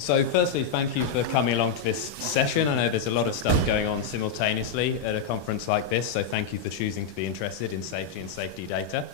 So firstly, thank you for coming along to this session. I know there's a lot of stuff going on simultaneously at a conference like this, so thank you for choosing to be interested in safety and safety data.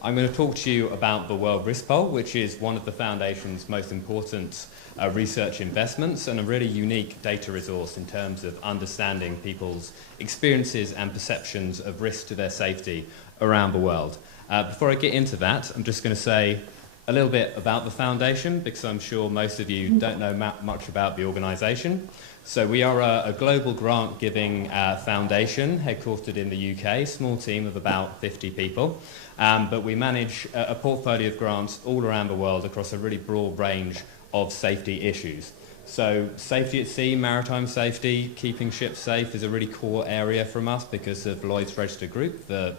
I'm going to talk to you about the World Risk Poll, which is one of the Foundation's most important research investments and a really unique data resource in terms of understanding people's experiences and perceptions of risk to their safety around the world. Before I get into that, I'm just going to say a little bit about the Foundation, because I'm sure most of you don't know much about the organisation. So we are a global grant-giving foundation headquartered in the UK, small team of about 50 people, but we manage a portfolio of grants all around the world across a really broad range of safety issues. So safety at sea, maritime safety, keeping ships safe is a really core area from us because of Lloyd's registered group, the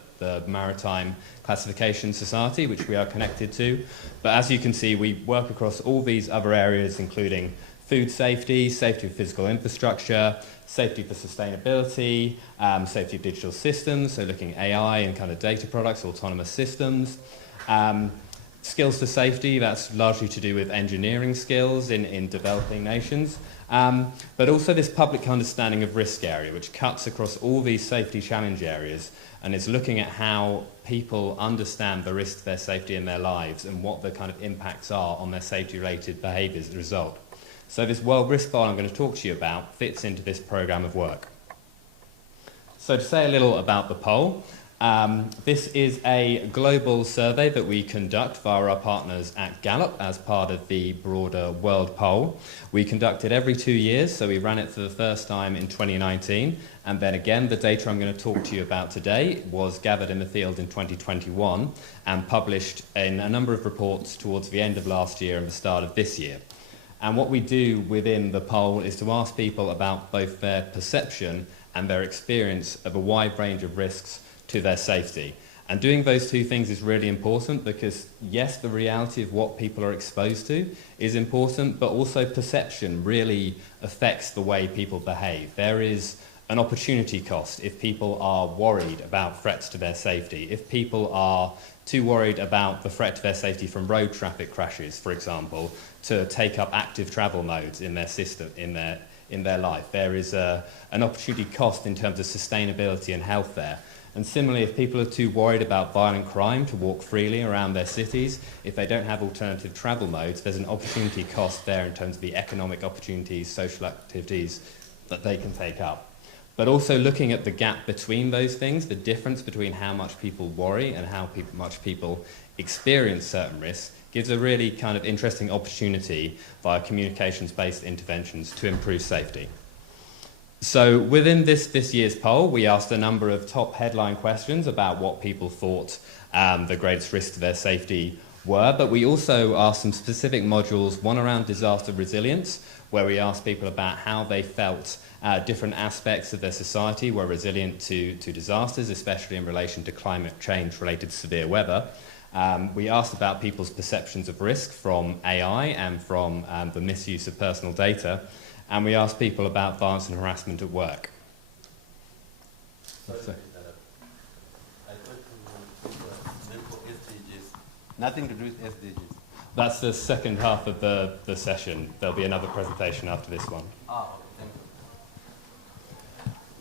Maritime Classification Society, which we are connected to. But as you can see, we work across all these other areas, including food safety, safety of physical infrastructure, safety for sustainability, safety of digital systems, so looking at AI and kind of data products, autonomous systems. Skills for safety, that's largely to do with engineering skills in developing nations, but also this public understanding of risk area, which cuts across all these safety challenge areas and is looking at how people understand the risk to their safety in their lives and what the kind of impacts are on their safety-related behaviours as a result. So this World Risk Poll I'm going to talk to you about fits into this programme of work. So to say a little about the poll, this is a global survey that we conduct via our partners at Gallup as part of the broader World Poll. We conduct it every 2 years, so we ran it for the first time in 2019, and then again the data I'm going to talk to you about today was gathered in the field in 2021 and published in a number of reports towards the end of last year and the start of this year. And what we do within the poll is to ask people about both their perception and their experience of a wide range of risks to their safety. And doing those two things is really important because, yes, the reality of what people are exposed to is important, but also perception really affects the way people behave. There is an opportunity cost if people are worried about threats to their safety, if people are too worried about the threat to their safety from road traffic crashes, for example, to take up active travel modes in their system, in their life. There is an opportunity cost in terms of sustainability and health there. And similarly, if people are too worried about violent crime to walk freely around their cities, if they don't have alternative travel modes, there's an opportunity cost there in terms of the economic opportunities, social activities that they can take up. But also looking at the gap between those things, the difference between how much people worry and how much people experience certain risks, gives a really kind of interesting opportunity via communications-based interventions to improve safety. So within this year's poll, we asked a number of top headline questions about what people thought the greatest risks to their safety were, but we also asked some specific modules, one around disaster resilience, where we asked people about how they felt different aspects of their society were resilient to disasters, especially in relation to climate change related to severe weather. We asked about people's perceptions of risk from AI and from the misuse of personal data. And we asked people about violence and harassment at work. Sorry to interrupt. I thought you meant for SDGs. Nothing to do with SDGs. That's the second half of the session. There'll be another presentation after this one. Ah, okay, thank you.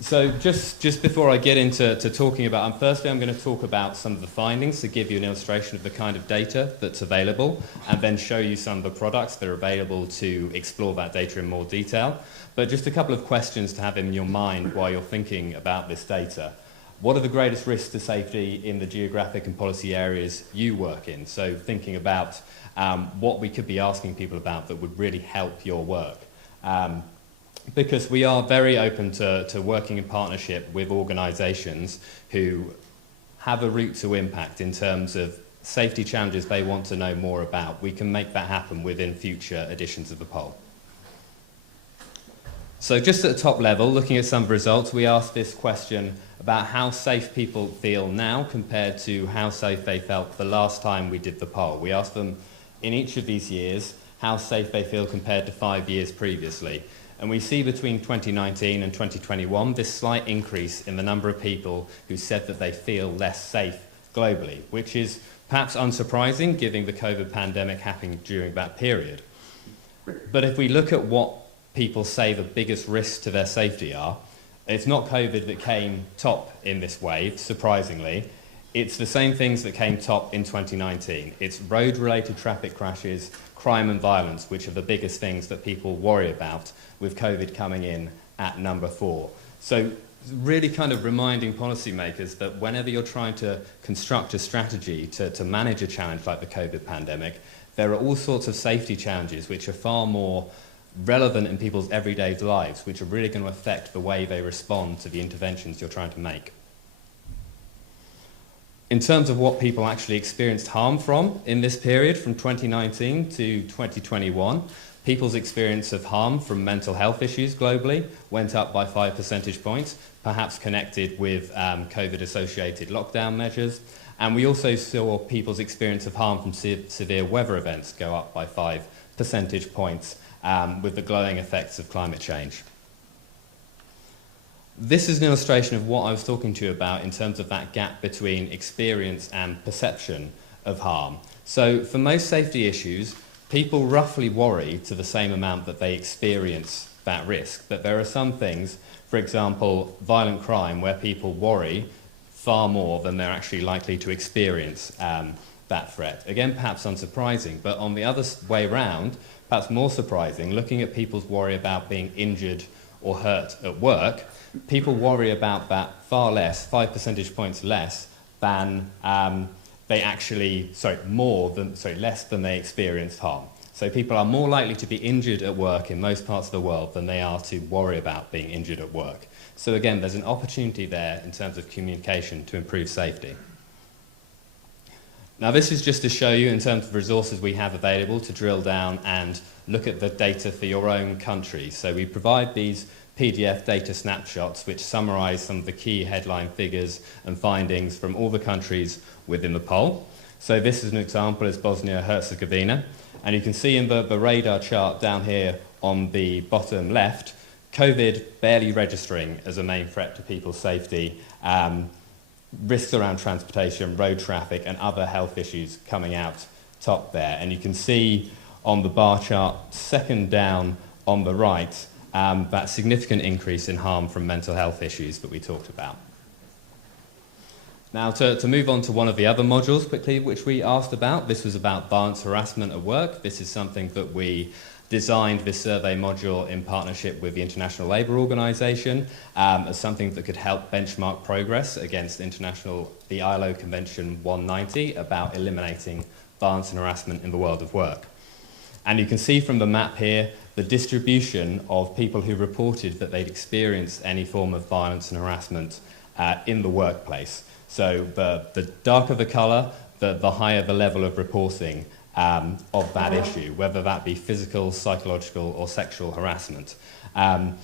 So just before I get into talking about, firstly I'm going to talk about some of the findings to give you an illustration of the kind of data that's available and then show you some of the products that are available to explore that data in more detail. But just a couple of questions to have in your mind while you're thinking about this data. What are the greatest risks to safety in the geographic and policy areas you work in? So thinking about what we could be asking people about that would really help your work. Because we are very open to working in partnership with organisations who have a route to impact in terms of safety challenges they want to know more about. We can make that happen within future editions of the poll. So just at the top level, looking at some results, we asked this question about how safe people feel now compared to how safe they felt the last time we did the poll. We asked them in each of these years how safe they feel compared to 5 years previously. And we see between 2019 and 2021 this slight increase in the number of people who said that they feel less safe globally, which is perhaps unsurprising given the COVID pandemic happening during that period. But if we look at what people say the biggest risks to their safety are, it's not COVID that came top in this wave, surprisingly. It's the same things that came top in 2019. It's road-related traffic crashes, crime and violence, which are the biggest things that people worry about, with COVID coming in at number 4. So really kind of reminding policymakers that whenever you're trying to construct a strategy to manage a challenge like the COVID pandemic, there are all sorts of safety challenges which are far more relevant in people's everyday lives, which are really going to affect the way they respond to the interventions you're trying to make. In terms of what people actually experienced harm from in this period, from 2019 to 2021, people's experience of harm from mental health issues globally went up by 5 percentage points, perhaps connected with COVID-associated lockdown measures. And we also saw people's experience of harm from severe weather events go up by 5 percentage points with the glowing effects of climate change. This is an illustration of what I was talking to you about in terms of that gap between experience and perception of harm. So for most safety issues, people roughly worry to the same amount that they experience that risk. But there are some things, for example, violent crime, where people worry far more than they're actually likely to experience that threat. Again, perhaps unsurprising, but on the other way round, perhaps more surprising, looking at people's worry about being injured or hurt at work, people worry about that far less, 5 percentage points less, than less than they experienced harm. So people are more likely to be injured at work in most parts of the world than they are to worry about being injured at work. So again, there's an opportunity there in terms of communication to improve safety. Now this is just to show you in terms of resources we have available to drill down and look at the data for your own country. So we provide these PDF data snapshots which summarize some of the key headline figures and findings from all the countries within the poll. So this is an example, is Bosnia-Herzegovina. And you can see in the radar chart down here on the bottom left, COVID barely registering as a main threat to people's safety, risks around transportation, road traffic, and other health issues coming out top there. And you can see on the bar chart, second down on the right, that significant increase in harm from mental health issues that we talked about. Now, to move on to one of the other modules quickly, which we asked about, this was about violence harassment at work. This is something that we designed this survey module in partnership with the International Labour Organization as something that could help benchmark progress against the ILO Convention 190 about eliminating violence and harassment in the world of work. And you can see from the map here the distribution of people who reported that they'd experienced any form of violence and harassment in the workplace. So the darker the colour, the higher the level of reporting of that issue, whether that be physical, psychological or sexual harassment. And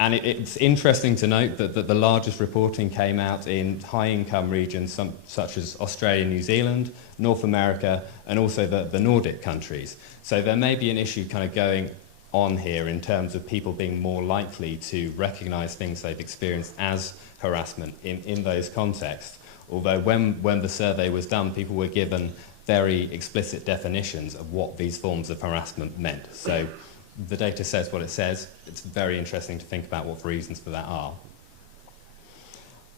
it's interesting to note that the largest reporting came out in high-income regions such as Australia, New Zealand, North America, and also the Nordic countries. So there may be an issue kind of going on here in terms of people being more likely to recognise things they've experienced as harassment in those contexts. Although when the survey was done, people were given very explicit definitions of what these forms of harassment meant. So the data says what it says. It's very interesting to think about what the reasons for that are.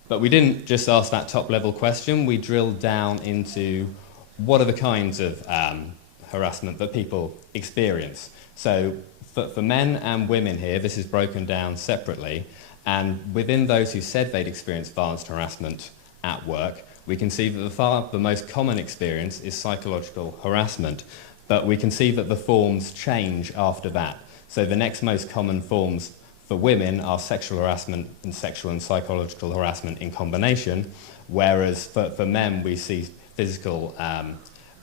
But we didn't just ask that top-level question. We drilled down into what are the kinds of harassment that people experience. So for men and women here, this is broken down separately. And within those who said they'd experienced violence and harassment at work, we can see that the most common experience is psychological harassment. But we can see that the forms change after that. So the next most common forms for women are sexual harassment and sexual and psychological harassment in combination, whereas for men we see physical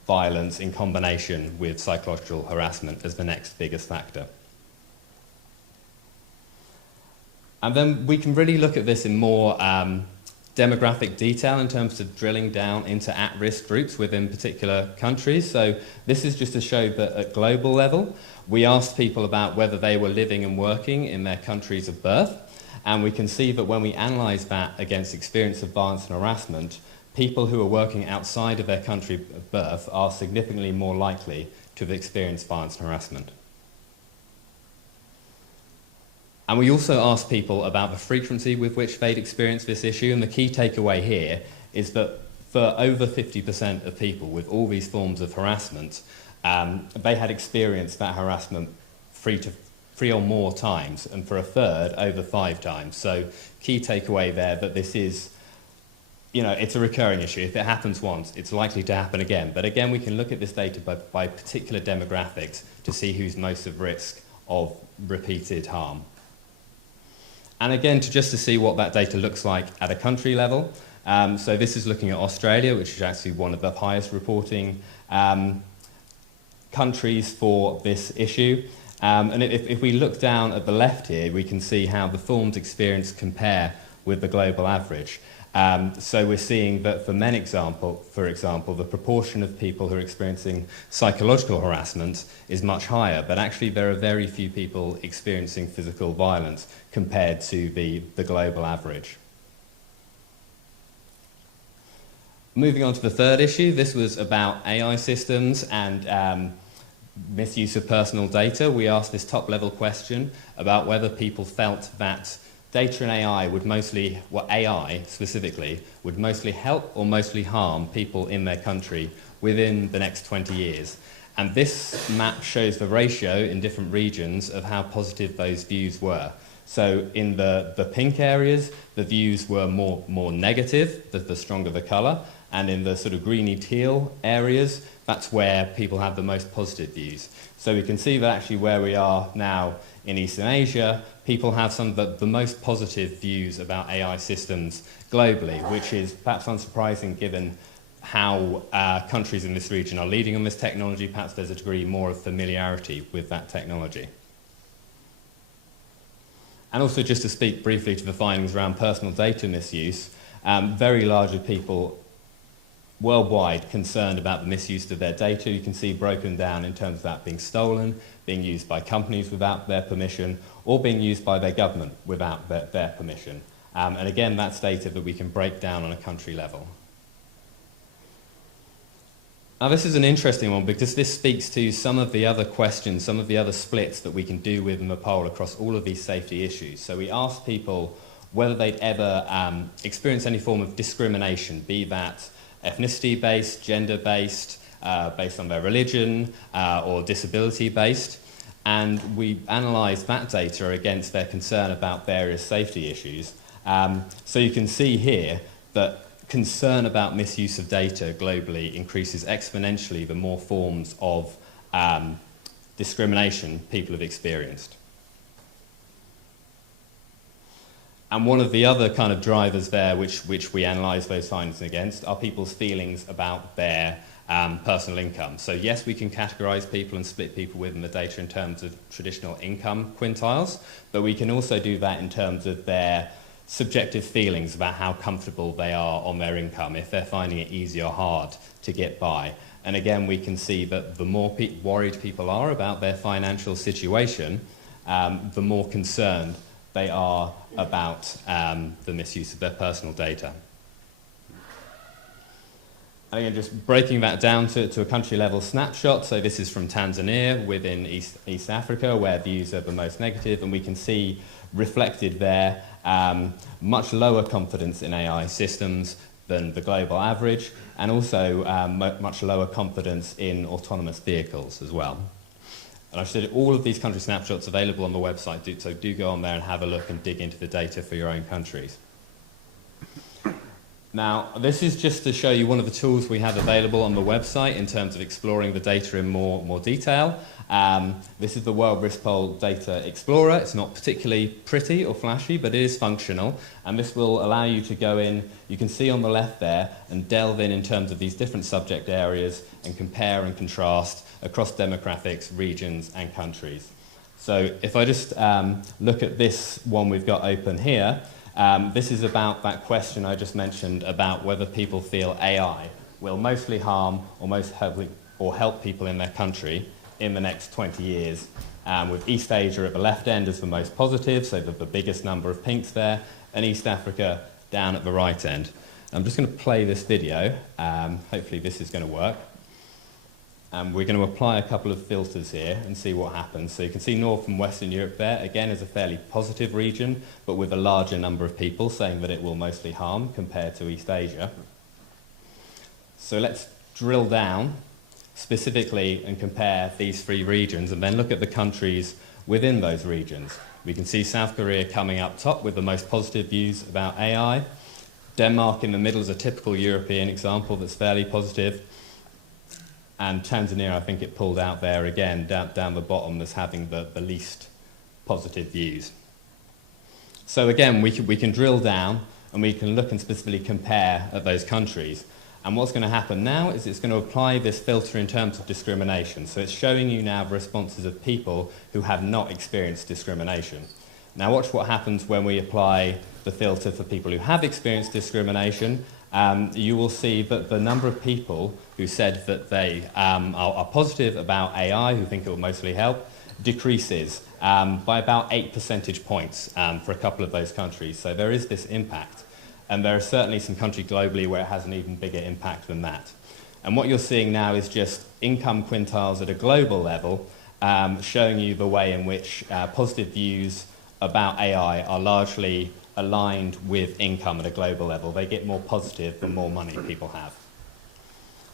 violence in combination with psychological harassment as the next biggest factor. And then we can really look at this in more demographic detail in terms of drilling down into at-risk groups within particular countries. So this is just to show that at global level, we asked people about whether they were living and working in their countries of birth. And we can see that when we analyse that against experience of violence and harassment, people who are working outside of their country of birth are significantly more likely to have experienced violence and harassment. And we also asked people about the frequency with which they'd experienced this issue, and the key takeaway here is that for over 50% of people with all these forms of harassment, they had experienced that harassment three or more times, and for a third, over 5 times. So key takeaway there that this is, it's a recurring issue. If it happens once, it's likely to happen again. But again, we can look at this data by particular demographics to see who's most at risk of repeated harm. And again, just to see what that data looks like at a country level. So this is looking at Australia, which is actually one of the highest reporting countries for this issue. And if we look down at the left here, we can see how the forms experience compare with the global average. So we're seeing that for men, for example, the proportion of people who are experiencing psychological harassment is much higher, but actually there are very few people experiencing physical violence compared to the global average. Moving on to the third issue, this was about AI systems and misuse of personal data. We asked this top-level question about whether people felt that data and AI would mostly, AI specifically, would mostly help or mostly harm people in their country within the next 20 years. And this map shows the ratio in different regions of how positive those views were. So in the pink areas, the views were more negative, the stronger the colour, and in the sort of greeny teal areas, that's where people have the most positive views. So we can see that actually where we are now in Eastern Asia, people have some of the most positive views about AI systems globally, which is perhaps unsurprising given how countries in this region are leading on this technology. Perhaps there's a degree more of familiarity with that technology. And also just to speak briefly to the findings around personal data misuse, very largely people worldwide concerned about the misuse of their data. You can see broken down in terms of that being stolen, being used by companies without their permission, or being used by their government without their permission. And again, that's data that we can break down on a country level. Now this is an interesting one because this speaks to some of the other questions, some of the other splits that we can do within the poll across all of these safety issues. So we asked people whether they'd ever experienced any form of discrimination, be that ethnicity-based, gender-based, based on their religion, or disability-based. And we analysed that data against their concern about various safety issues. So you can see here that concern about misuse of data globally increases exponentially the more forms of discrimination people have experienced. And one of the other kind of drivers there which we analyse those findings against are people's feelings about their personal income. So yes, we can categorise people and split people within the data in terms of traditional income quintiles, but we can also do that in terms of their subjective feelings about how comfortable they are on their income, if they're finding it easy or hard to get by. And again, we can see that the more worried people are about their financial situation, the more concerned they are about the misuse of their personal data. And again, just breaking that down to a country level snapshot. So this is from Tanzania within East Africa, where views are the most negative, and we can see reflected there much lower confidence in AI systems than the global average, and also much lower confidence in autonomous vehicles as well. And I've said all of these country snapshots available on the website, so do go on there and have a look and dig into the data for your own countries. Now, this is just to show you one of the tools we have available on the website in terms of exploring the data in more detail. This is the World Risk Poll Data Explorer. It's not particularly pretty or flashy, but it is functional, and this will allow you to go in, you can see on the left there, and delve in terms of these different subject areas and compare and contrast across demographics, regions, and countries. So if I just look at this one we've got open here, this is about that question I just mentioned about whether people feel AI will mostly harm or help people in their country in the next 20 years, with East Asia at the left end as the most positive, so the biggest number of pinks there, and East Africa down at the right end. I'm just going to play this video. Hopefully this is going to work. And we're going to apply a couple of filters here and see what happens. So you can see North and Western Europe there, again, is a fairly positive region, but with a larger number of people saying that it will mostly harm compared to East Asia. So let's drill down specifically and compare these three regions and then look at the countries within those regions. We can see South Korea coming up top with the most positive views about AI. Denmark in the middle is a typical European example that's fairly positive. And Tanzania, I think it pulled out there again, down the bottom, as having the least positive views. So again, we can drill down and we can look and specifically compare at those countries. And what's going to happen now is it's going to apply this filter in terms of discrimination. So it's showing you now the responses of people who have not experienced discrimination. Now watch what happens when we apply the filter for people who have experienced discrimination. You will see that the number of people who said that they are positive about AI, who think it will mostly help, decreases by about 8 percentage points for a couple of those countries. So there is this impact. And there are certainly some countries globally where it has an even bigger impact than that. And what you're seeing now is just income quintiles at a global level, showing you the way in which positive views about AI are largely aligned with income at a global level. They get more positive the more money people have.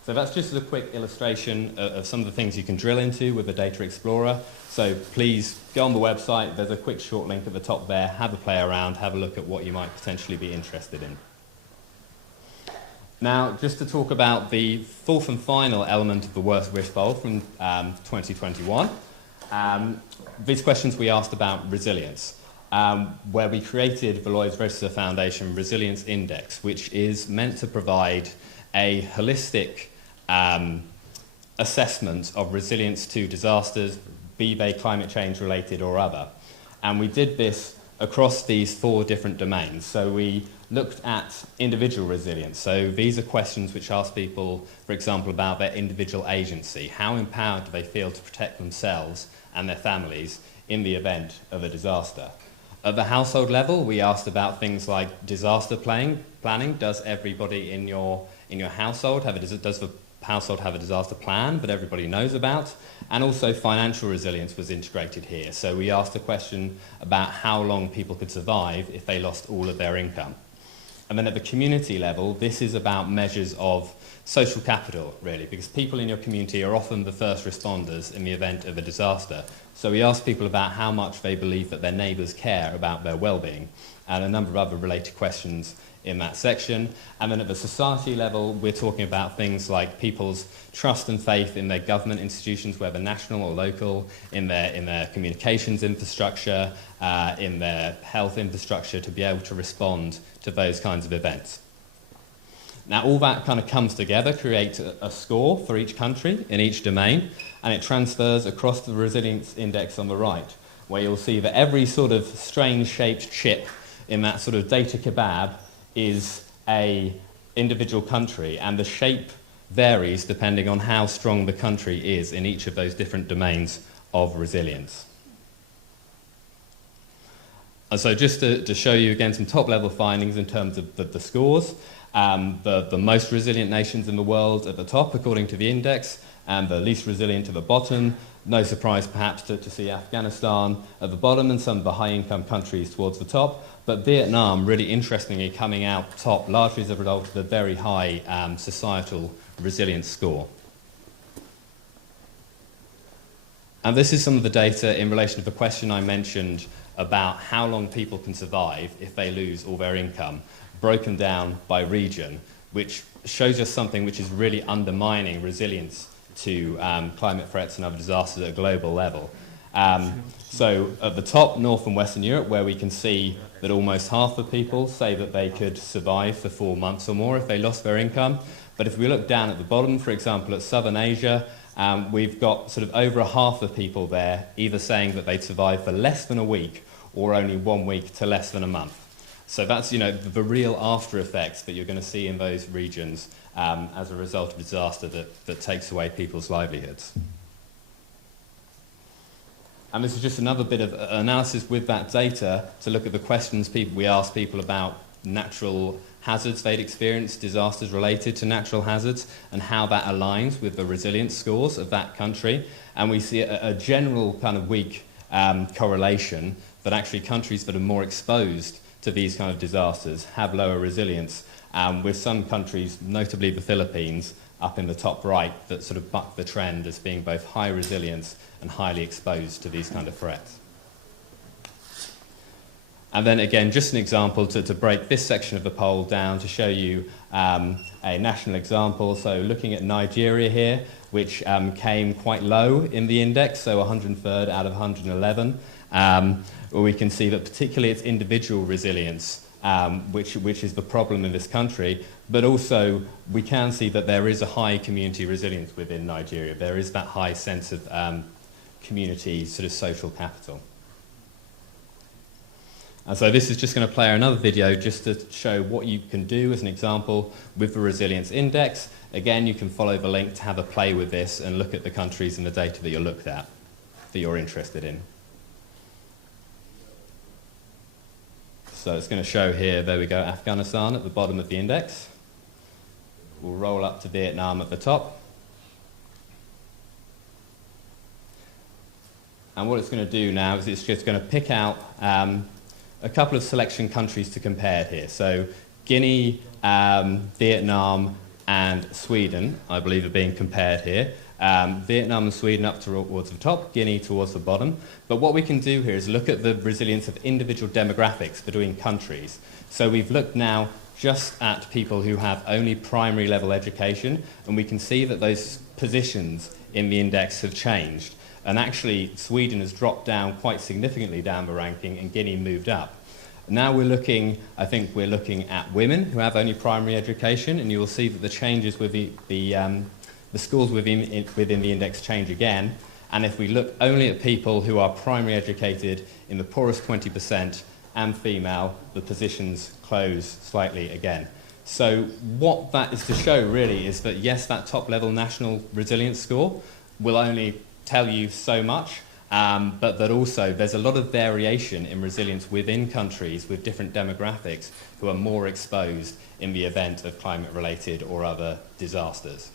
So that's just a quick illustration of some of the things you can drill into with the Data Explorer. So please go on the website. There's a quick short link at the top there. Have a play around. Have a look at what you might potentially be interested in. Now, just to talk about the fourth and final element of the Worst Wish Bowl from 2021. These questions we asked about resilience. Where we created the Lloyd's Register Foundation Resilience Index, which is meant to provide a holistic assessment of resilience to disasters, be they climate change related or other. And we did this across these 4 different domains. So we looked at individual resilience. So these are questions which ask people, for example, about their individual agency. How empowered do they feel to protect themselves and their families in the event of a disaster? At the household level, we asked about things like disaster planning. Does everybody in your household does the household have a disaster plan that everybody knows about? And also financial resilience was integrated here. So we asked a question about how long people could survive if they lost all of their income. And then at the community level, this is about measures of social capital, really, because people in your community are often the first responders in the event of a disaster. So we asked people about how much they believe that their neighbours care about their well-being, and a number of other related questions in that section. And then at the society level, we're talking about things like people's trust and faith in their government institutions, whether national or local, in their communications infrastructure, in their health infrastructure, to be able to respond to those kinds of events. Now, all that kind of comes together, creates a score for each country in each domain, and it transfers across the resilience index on the right, where you'll see that every sort of strange-shaped chip in that sort of data kebab is an individual country, and the shape varies depending on how strong the country is in each of those different domains of resilience. And so just to show you again some top-level findings in terms of the scores, the most resilient nations in the world at the top, according to the index, and the least resilient at the bottom. No surprise, perhaps, to see Afghanistan at the bottom and some of the high-income countries towards the top. But Vietnam, really interestingly, coming out top, largely as a result of a very high societal resilience score. And this is some of the data in relation to the question I mentioned about how long people can survive if they lose all their income, broken down by region, which shows us something which is really undermining resilience to climate threats and other disasters at a global level. So at the top, North and Western Europe, where we can see that almost half the people say that they could survive for 4 months or more if they lost their income. But if we look down at the bottom, for example, at Southern Asia, we've got sort of over a half of people there either saying that they'd survive for less than a week or only 1 week to less than a month. So that's, you know, the real after effects that you're going to see in those regions as a result of disaster that takes away people's livelihoods. And this is just another bit of analysis with that data to look at the questions we asked people about natural hazards they'd experienced, disasters related to natural hazards, and how that aligns with the resilience scores of that country. And we see a general kind of weak correlation that actually countries that are more exposed to these kind of disasters have lower resilience, with some countries, notably the Philippines, up in the top right, that sort of buck the trend as being both high resilience and highly exposed to these kind of threats. And then again, just an example to break this section of the poll down to show you a national example. So looking at Nigeria here, which came quite low in the index, so 103rd out of 111, where we can see that particularly its individual resilience, which is the problem in this country, but also we can see that there is a high community resilience within Nigeria. There is that high sense of community sort of social capital. And so this is just going to play another video just to show what you can do as an example with the resilience index. Again, you can follow the link to have a play with this and look at the countries and the data that you're looked at, that you're interested in. So it's going to show here, there we go, Afghanistan at the bottom of the index. We'll roll up to Vietnam at the top. And what it's going to do now is it's just going to pick out a couple of selection countries to compare here. So Guinea, Vietnam and Sweden, I believe, are being compared here. Vietnam and Sweden up towards the top, Guinea towards the bottom. But what we can do here is look at the resilience of individual demographics between countries. So we've looked now just at people who have only primary level education, and we can see that those positions in the index have changed. And actually, Sweden has dropped down quite significantly down the ranking, and Guinea moved up. Now we're looking, I think we're looking at women who have only primary education, and you will see that the changes with the scores within the index change again. And if we look only at people who are primary educated in the poorest 20% and female, the positions close slightly again. So what that is to show really is that yes, that top level national resilience score will only tell you so much, but that also there's a lot of variation in resilience within countries with different demographics who are more exposed in the event of climate-related or other disasters.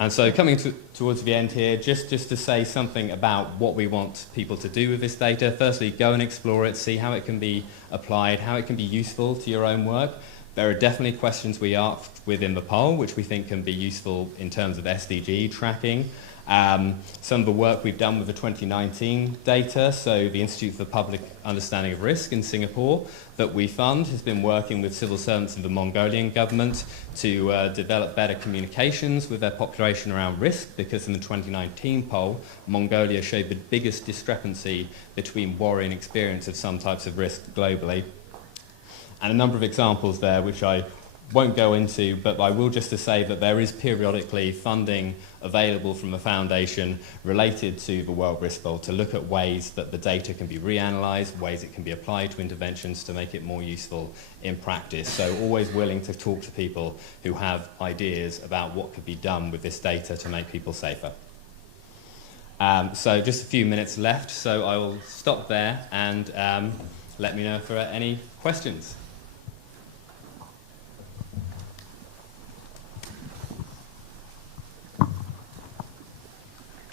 And so coming towards the end here, just to say something about what we want people to do with this data. Firstly, go and explore it, see how it can be applied, how it can be useful to your own work. There are definitely questions we asked within the poll which we think can be useful in terms of SDG tracking. Some of the work we've done with the 2019 data, so the Institute for Public Understanding of Risk in Singapore that we fund has been working with civil servants of the Mongolian government to develop better communications with their population around risk, because in the 2019 poll, Mongolia showed the biggest discrepancy between worry and experience of some types of risk globally. And a number of examples there which I won't go into, but I will just to say that there is periodically funding available from the foundation related to the World Risk Bowl to look at ways that the data can be reanalyzed, ways it can be applied to interventions to make it more useful in practice. So always willing to talk to people who have ideas about what could be done with this data to make people safer. So just a few minutes left, so I will stop there and let me know if there are any questions.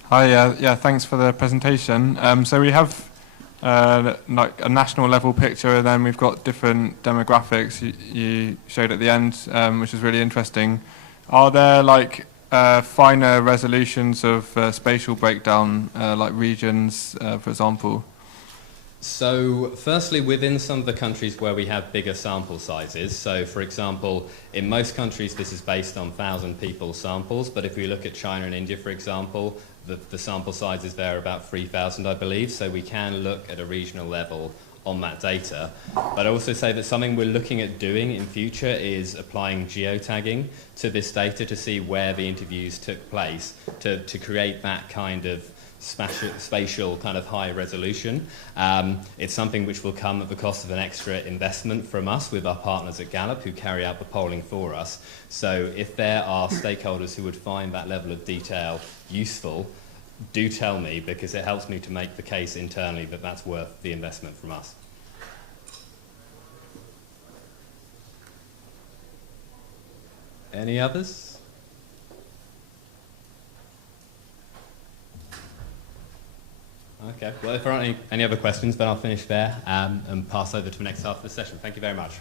Hi, yeah, thanks for the presentation. So we have like a national level picture, and then we've got different demographics you showed at the end, which is really interesting. Are there like finer resolutions of spatial breakdown, like regions, for example? So firstly, within some of the countries where we have bigger sample sizes, so for example, in most countries this is based on 1,000 people samples, but if we look at China and India, for example, the sample sizes there are about 3,000, I believe, so we can look at a regional level on that data. But I also say that something we're looking at doing in future is applying geotagging to this data to see where the interviews took place, to create that kind of spatial kind of high resolution. It's something which will come at the cost of an extra investment from us with our partners at Gallup who carry out the polling for us. So if there are stakeholders who would find that level of detail useful, do tell me, because it helps me to make the case internally that that's worth the investment from us. Any others? Okay, well, if there aren't any other questions, then I'll finish there and pass over to the next half of the session. Thank you very much.